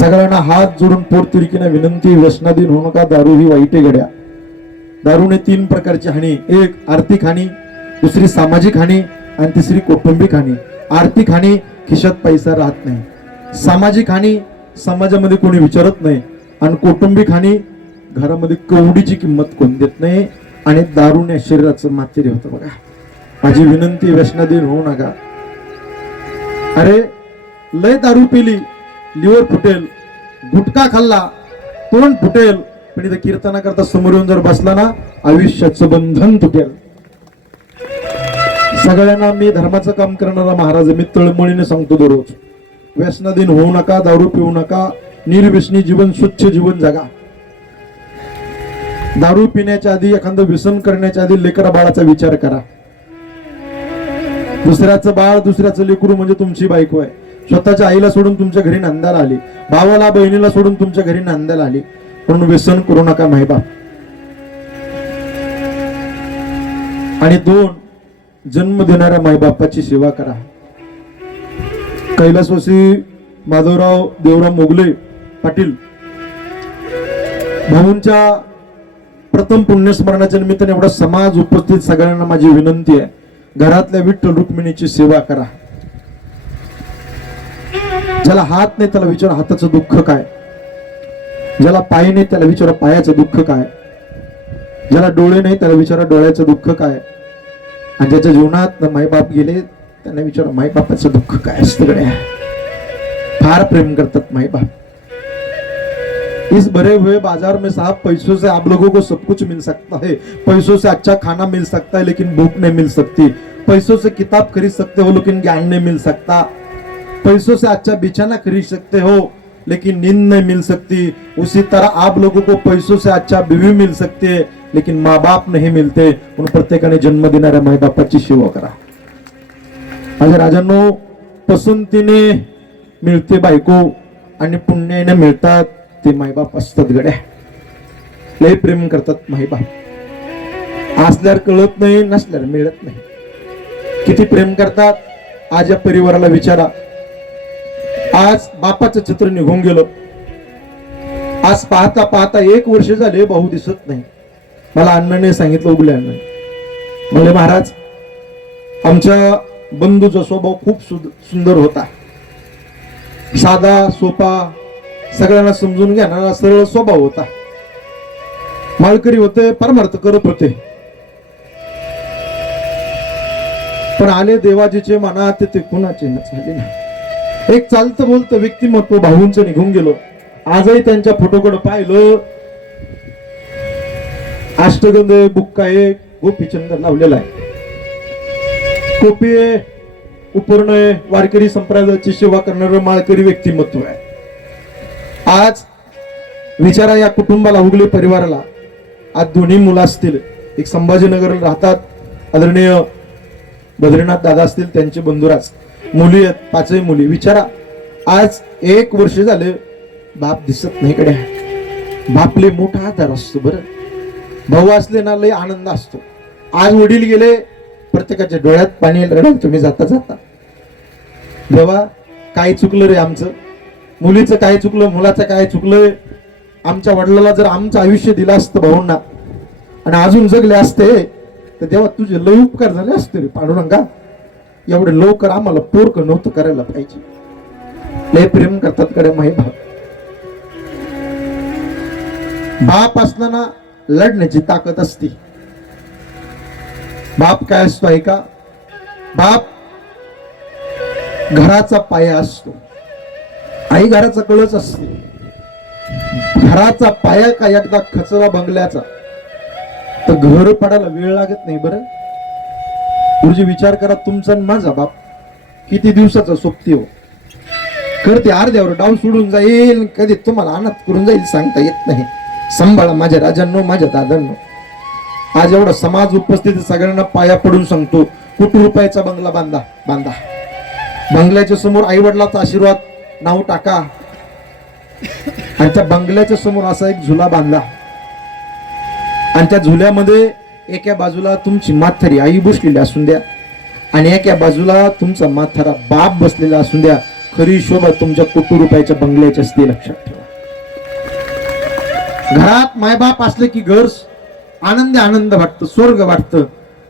सगळ्यांना हात जोडून पोटतिरकीने विनंती, व्यसनाधीन होऊ नका. दारू ही वाईटे गड्या. दारूने 3 प्रकारची हानी, एक आर्थिक हानी, दुसरी सामाजिक हानी आणि तिसरी कौटुंबिक हानी. आर्थिक हानी, खिशात पैसा राहत नाही. सामाजिक हानी, समाजामध्ये कोणी विचारत नाही. आणि कौटुंबिक हानी, घरामध्ये कवडीची किंमत कोण देत नाही. आणि दारूने शरीराचं मातेरी होतं. बघा, माझी विनंती, व्यसनाधीन होऊ नका. अरे लय दारू पिली, लिव्हर फुटेल, गुटखा खाल्ला, तोंड फुटेल, पण इथं कीर्तना करता समोर येऊन जर बसला ना, आयुष्याचं बंधन तुटेल. सगळ्यांना मी धर्माचं काम करणारा महाराज मी तळमळीने सांगतो दररोज, व्यसनाधीन होऊ नका, दारू पिऊ नका, निर्व्यसनी जीवन, स्वच्छ जीवन जगा. दारू पिण्याच्या आधी, एखादं व्यसन करण्याच्या आधी लेकरा बाळाचा विचार करा. दुसऱ्याचं बाळ, दुसऱ्याचं लेकरू म्हणजे तुमची बायको आहे. स्वतःच्या आईला सोडून तुमच्या घरी नांदायला आली, भावाला बहिणीला सोडून तुमच्या घरी नांदायला आली, म्हणून व्यसन करू नका मायबाप. आणि 2, जन्म देणाऱ्या मायबापाची सेवा करा. कैलासवासी माधवराव देवराव मोगले पाटील भाऊंच्या प्रथम पुण्यस्मरणाच्या निमित्ताने एवढा समाज उपस्थित सगळ्यांना माझी विनंती आहे, घरातल्या विठ्ठल रुक्मिणीची सेवा करा. ज्याला हात नाही त्याला विचारा हाताचं दुःख काय, ज्याला पाय नाही त्याला विचारा पायाचं दुःख काय, ज्याला डोळे नाही त्याला विचारा डोळ्याचं दुःख काय, आणि ज्याच्या जीवनात मायबाप गेले त्यांना विचारा मायबापाचं दुःख काय असतं. गड्या फार प्रेम करतात मायबाप. इस भरे हुए बाजार में साहब पैसों से आप लोगों को सब कुछ मिल सकता है, पैसों से अच्छा खाना मिल सकता है लेकिन भूख नहीं मिल सकती, पैसों से किताब खरीद सकते हो लेकिन ज्ञान नहीं मिल सकता, पैसों से अच्छा बिछाना खरीद सकते हो लेकिन नींद नहीं मिल सकती, उसी तरह आप लोगों को पैसों से अच्छा बीवी मिल सकती है लेकिन माँ बाप नहीं मिलते. म्हणून प्रत्येकाने जन्म देणाऱ्या माय बापाची सेवा करा. माझ्या राजांनो, पसंतीने मिळते बायको आणि पुण्याने मिळतात ते मायबाप असतात. गड्या लय प्रेम करतात मायबाप. असल्यावर कळत नाही, नसल्यावर मिळत नाही. किती प्रेम करतात. आज या परिवाराला विचारा, आज बापाचं चित्र निघून गेलं. आज पाहता पाहता 1 वर्ष झाले भाऊ दिसत नाही. मला अण्णाने सांगितलं, उगले अण्णा म्हणले, महाराज आमच्या बंधूचा स्वभाव खूप सुंदर होता, साधा सोपा, सगळ्यांना समजून घेणारा सरळ स्वभाव होता. माळकरी होते, परमार्थ करत होते, पण आले देवाजीचे मनात ते कुणाचे झाले ना. एक चालतं बोलतं व्यक्तिमत्व भाऊंचं निघून गेलो. आजही त्यांच्या फोटोकडे पाहिलं, अष्टगंध बुक्का आहे, गोपीचंद लावलेला आहे, कोपी आहे, उपर्ण आहे, वारकरी संप्रदायाची सेवा करणारं माळकरी व्यक्तिमत्व आहे. आज विचारा या कुटुंबाला, उगले परिवाराला, आज 2 मुलं असतील, एक संभाजीनगरला राहतात, आदरणीय बद्रीनाथ दादा असतील, त्यांचे बंधुराज, मुली आहेत 5 मुली. विचारा, आज 1 वर्ष झाले बाप दिसत नाही. कडे बापले मोठा आधार असतो. बरं, भाऊ असले ना लय आनंद असतो. आज वडील गेले, प्रत्येकाच्या डोळ्यात पाणी रडाल तुम्ही जाता जाता. देवा काय चुकलं रे आमचं, मुलीचं काय चुकलं, मुलाचं काय चुकलं. आमच्या वडिलाला जर आमचं आयुष्य दिलं असतं भाऊंना आणि अजून जगले असते तर देवा तुझे लय उपकार झाले असते रे पांडुरंगा. एवढे लवकर आम्हाला पोरक नव्हतं करायला पाहिजे. लय प्रेम करतात कडे माई बाप. बाप असला ना लढण्याची ताकद असते. बाप काय असतो आहे का, बाप घराचा पाया असतो. आई घराचा कळच असते. घराचा पाया का एकदा खचला बंगल्याचा तर घर पडायला वेळ लागत नाही. बरं गुरुजी विचार करा, तुमचा माझा बाप किती दिवसाचा सोबती हो, करते अर्ध्यावर डाव सोडून जाईल, कधी तुम्हाला अनाथ करून जाईल सांगता येत नाही. सांभाळा माझ्या राजांनो, माझ्या दादांनो. आज एवढा समाज उपस्थित, सगळ्यांना पाया पडून सांगतो, कोटी रुपयाचा बंगला बांधा बांधा. बंगल्याच्या समोर आई वडिलाचा आशीर्वाद नाव टाका आणि त्या बंगल्याच्या समोर असा एक झुला बांधा आणि त्या झुल्यामध्ये एका बाजूला तुमची म्हातारी आई बसलेली असून द्या आणि एका बाजूला तुमचा म्हातारा बाप बसलेला असून द्या. खरी शोभा तुमच्या कोटी रुपयाच्या बंगल्याची असते, लक्षात ठेवा. घरात मायबाप असले की घर आनंद वाटतं, स्वर्ग वाटतं.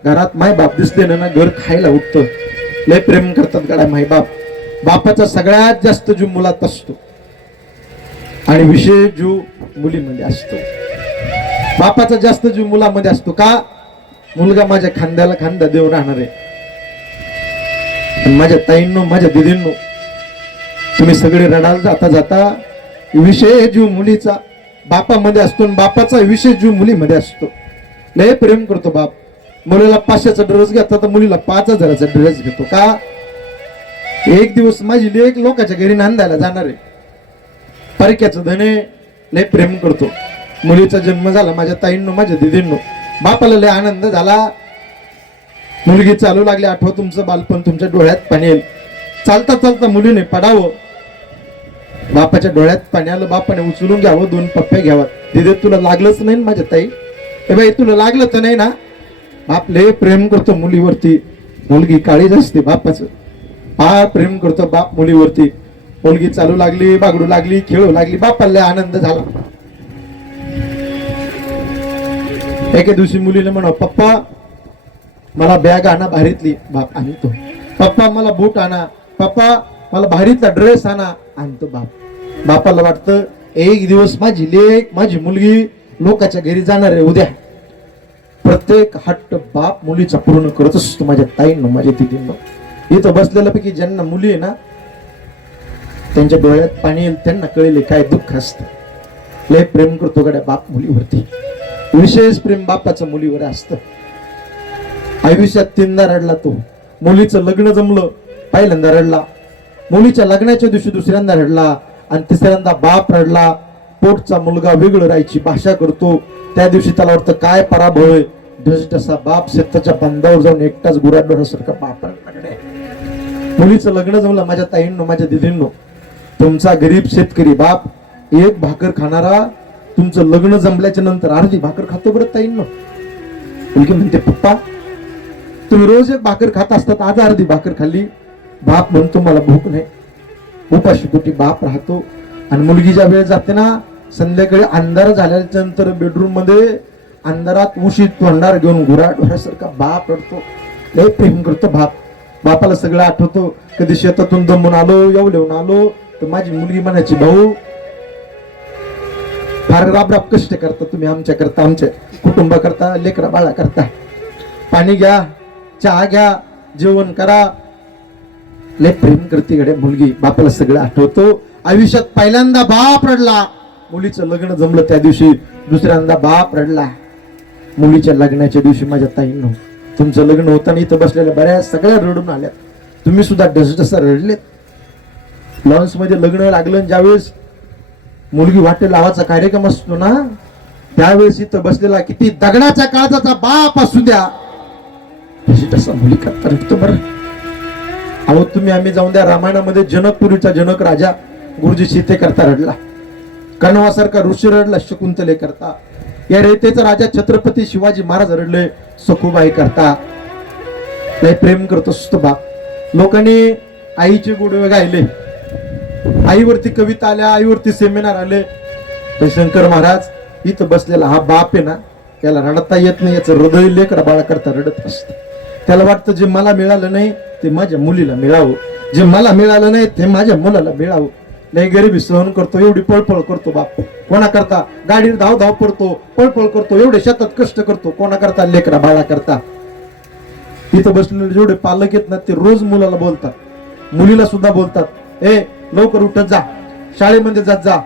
घरात मायबाप दिसले ना घर खायला उठतं. लय प्रेम करतात गड्या मायबाप. बापाचा सगळ्यात जास्त जीव मुलात असतो आणि विशेष जीव मुलीमध्ये असतो. बापाचा जास्त जीव मुलामध्ये असतो का? मुलगा माझ्या खांद्याला खांदा देऊन राहणार आहे. माझ्या ताईंनो, माझ्या दिदींनो, तुम्ही सगळे रडाल जाता जाता. विशेष जीव मुलीचा बापामध्ये असतो आणि बापाचा विशेष जीव मुलीमध्ये असतो. लय प्रेम करतो बाप. मुलीला 500चा ड्रेस घेतला तर मुलीला 5000चा ड्रेस घेतो का? एक दिवस माझी लेक लोकांच्या घरी नांदायला जाणार आहे. परक्याचं धने. लय प्रेम करतो. मुलीचा जन्म झाला. माझ्या ताईंनो, माझ्या दिदींनो, बापाला लय आनंद झाला. मुलगी चालू लागली. आठवं तुमचं बालपण, तुमच्या डोळ्यात पाणी येईल. चालता चालता मुलीने पडावं. बापाच्या डोळ्यात पाणी आलं. बापाने उचलून घ्यावं, 2 पप्प्या घ्यावा. दिदे तुला लागलंच नाही माझ्या ताई? ए बाई तुला लागलं तर नाही ना? बाप लय प्रेम करतो मुलीवरती. मुलगी काळीच असते बापाचं. फार प्रेम करतो बाप मुलीवरती. मुलगी चालू लागली, बागडू लागली, खेळू लागली. बापाला लय आनंद झाला. एके दिवशी मुलीने म्हणा, पप्पा मला बॅग आणा भारीतली. बाप आणतो. पप्पा मला बूट आणा. पप्पा मला भारीतला ड्रेस आणा. आणतो बाप. बापाला वाटतं एक दिवस माझी लेक, माझी मुलगी लोकांच्या घरी जाणार आहे उद्या. प्रत्येक हट्ट बाप मुलीचा पूर्ण करत असतो. माझ्या ताईंनो, माझ्या दिदींनो, इथं बसलेल्या पैकी ज्यांना मुली आहे ना, त्यांच्या डोळ्यात पाणी येईल. त्यांना कळेल काय दुःख असतं. लय प्रेम करतो गड्या बाप मुलीवरती. विशेष प्रेम बापाचं मुलीवर असतं. आयुष्यात 3दा रडला तो. मुलीचं लग्न जमलं, पहिल्यांदा रडला. मुलीच्या लग्नाच्या दिवशी दुसऱ्यांदा रडला आणि तिसऱ्यांदा बाप रडला. पोटचा मुलगा वेगळं राहायची भाषा करतो. त्या दिवशी त्याला वाटतं काय पराभव आहे. ढसढसा बाप शेताच्या बांधावर जाऊन एकटाच गुराढोरासारखा बाप रडलाय. मुलीचं लग्न जमलं. माझ्या ताईंनो, माझ्या दिदींनो, तुमचा गरीब शेतकरी बाप एक भाकर खाणारा तुमचं लग्न जमल्याच्या नंतर अर्धी भाकर खातो बरं ताईंनो. मुलगी म्हणते, पप्पा तुम्ही रोज एक भाकर खात असतात, आज अर्धी भाकर खाल्ली. बाप म्हणतो मला भूक नाही. उपाशी पोटी बाप राहतो. आणि मुलगी ज्या वेळ जाते ना, संध्याकाळी अंधार झाल्याच्या नंतर बेडरूम मध्ये अंधारात उशीत तोंडार घेऊन गुराढोरासारखा बाप रडतो. लय प्रेम करतो बाप. बापाला सगळं आठवतो. कधी शेतातून दमून आलो, येऊन आलो तर माझी मुलगी म्हणायची, भाऊ फार राबराब कष्ट करता तुम्ही आमच्या करता, आमच्या कुटुंबा करता, लेकरा बाळा करता. पाणी घ्या, चहा घ्या, जेवण करा. लय प्रेम करते गड्या मुलगी. बापाला सगळं आठवतो. आयुष्यात पहिल्यांदा बाप रडला. मुलीचं लग्न जमलं त्या दिवशी. दुसऱ्यांदा बाप रडला. मुलीच्या लग्नाच्या दिवशी. माझ्या ताईंनो, तुमचं लग्न होताना इथं बसलेल्या बऱ्याच सगळ्या रडून आल्यात. तुम्ही सुद्धा ढसढसा रडलेत. लॉन्स मध्ये लग्न लागलं. ज्यावेळेस मुलगी वाटे लावायचा कार्यक्रम असतो ना, त्यावेळेस इथं बसलेला किती दगडाच्या काळजाचा बाप असू द्या, ढसढसा मुली करता रडतो बरं. अहो तुम्ही आम्ही जाऊन द्या. रामायणामध्ये जनकपुरीचा जनक राजा गुरुजी सीते करता रडला. कण्वासारखा ऋषी रडला शकुंतले करता. या रेतेचा राजा छत्रपती शिवाजी महाराज रडले सखुबाई करता. लय प्रेम करतो असतो बाप. लोकांनी आईचे गोडवे गायले, आईवरती कविता आल्या, आईवरती सेमिनार आले. शंकर महाराज इथं बसलेला हा बाप आहे ना, त्याला रडता येत नाही. याचं हृदय लेकरा बाळा करता रडत असतं. त्याला वाटतं जे मला मिळालं नाही ते माझ्या मुलीला मिळावं, जे मला मिळालं नाही ते माझ्या मुलाला मिळावं. लय गरिबी सहन करतो. एवढी पळपळ करतो बाप. कोणा करता? गाडीवर धाव धाव पडतो, पळपळ करतो. एवढे शेतात कष्ट करतो. कोणा करता? लेकरा बाळा करता. इथं बसलेले जेवढे पालक आहेत ना, ते रोज मुलाला बोलतात, मुलीला सुद्धा बोलतात, ए लवकर उठत जा, शाळेमध्ये जात जा,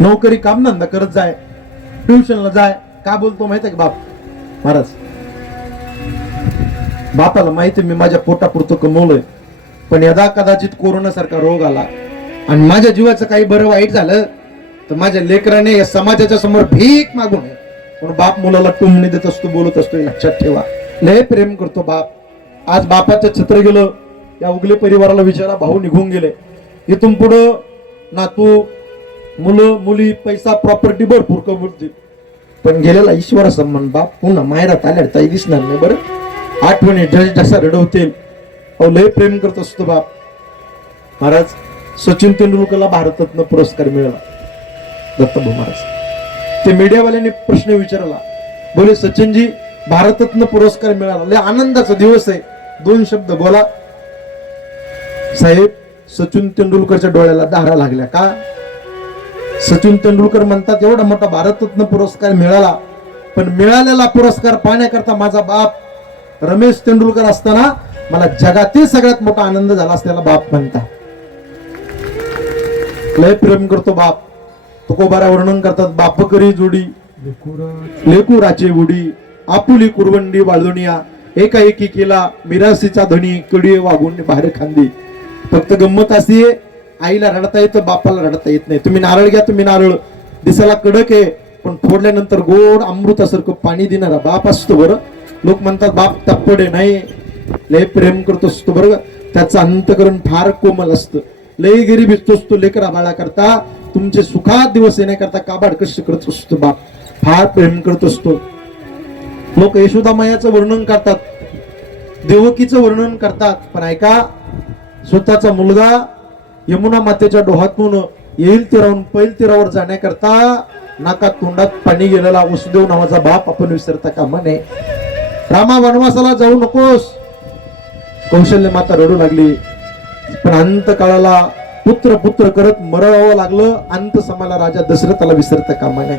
नोकरी कामधंदा करत जाय, ट्युशनला जाय. का बोलतो माहितीये का बाप महाराज? बापाला माहिती मी माझ्या पोटापुरतं कमवलंय, पण यदा कदाचित कोरोना सारखा रोग आला आणि माझ्या जीवाचं काही बरं वाईट झालं तर माझ्या लेकराने या समाजाच्या समोर भीक मागू नये. पण बाप मुलाला टुमणी देत असतो, बोलत असतो. लक्षात ठेवा. लय प्रेम करतो बाप. आज बापाचं छत्र गेलं. या उगले परिवाराला विचारा, भाऊ निघून गेले. इथून पुढं नातू, मुलं मुली, पैसा, प्रॉपर्टी भरपूर कमवतील, पण गेलेला ईश्वर सन्मान बाप पुन्हा मायरात आल्यावर ताई दिसणार नाही बरं. आठवणी ढसा रडवतील. अहो लय प्रेम करत असतो बाप. महाराज सचिन तेंडुलकरला भारतरत्न पुरस्कार मिळाला. दत्तभाऊ महाराज ते मीडियावाल्यांनी प्रश्न विचारला, बोले सचिनजी भारतरत्न पुरस्कार मिळाला, लय आनंदाचा दिवस आहे, 2 शब्द बोला. साहेब सचिन तेंडुलकरच्या डोळ्याला धारा लागल्या. का? सचिन तेंडुलकर म्हणतात एवढा मोठा भारतरत्न पुरस्कार मिळाला, पण मिळालेला पुरस्कार पाहण्याकरता माझा बाप रमेश तेंडुलकर असताना मला जगातील सगळ्यात मोठा आनंद झाला असल्याला बाप म्हणता. लय प्रेम करतो बाप. तुकोबारा वर्णन करतात, बाप करी जोडी लेकुराची उडी, आपुली कुरवंडी वाळवणिया, एकाएकी केला मिरासीचा धनी, कडी वागून बाहेर खांदी. फक्त गंमत अशी आहे, आईला रडता येतं, बापाला रडता येत नाही. तुम्ही नारळ घ्या, तुम्ही नारळ दिसायला कडक आहे पण फोडल्यानंतर गोड अमृतासारखं पाणी देणारा बाप असतो. बरं लोक म्हणतात बाप टप्पड आहे, नाही, लय प्रेम करतो असतो बरं. त्याचं अंतकरण फार कोमल असतं. लय गरीब असतो लेकरा बाळा करता, तुमचे सुखात दिवस येण्याकरता काबाड कष्ट करत असतो बाप, फार प्रेम करत असतो. लोक यशोदामायाचं वर्णन करतात, देवकीचं वर्णन करतात, पण ऐका, स्वतःचा मुलगा यमुना मातेच्या डोहातून येईल तीरावरून पैल तीरावर जाण्याकरता नाका तोंडात पाणी गेलेला वसुदेव नावाचा बाप आपण विसरता कामा नये. रामा वनवासाला जाऊ नकोस, कौशल्य माता रडू लागली, पण अंत काळाला पुत्र पुत्र करत मरावं लागलं. अंत समाला राजा दशरथाला विसरता कामा नये.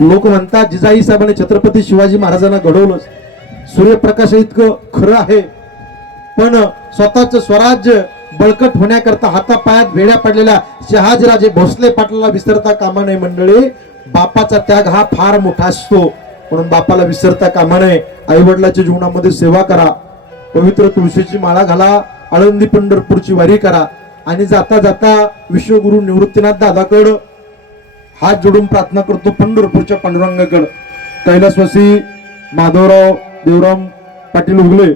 लोक म्हणतात जिजाई साहेबांनी छत्रपती शिवाजी महाराजांना घडवलं, सूर्यप्रकाश इतकं खरं आहे, पण स्वतःच स्वराज्य बळकट होण्याकरता हातापायात वेड्या पडलेल्या शहाजीराजे भोसले पाटलाला विसरता कामा नये. मंडळी, बापाचा त्याग हा फार मोठा असतो, म्हणून बापाला विसरता कामा नये. आई वडिलांच्या जीवनामध्ये सेवा करा, पवित्र तुळशीची माळा घाला, आळंदी पंढरपूरची वारी करा, आणि जाता जाता विश्वगुरु निवृत्तीनाथ दादाकड हात जोडून प्रार्थना करतो, पंढरपूरच्या पांडुरंगाकड. कैलासवासी माधवराव देवराम पाटील उगले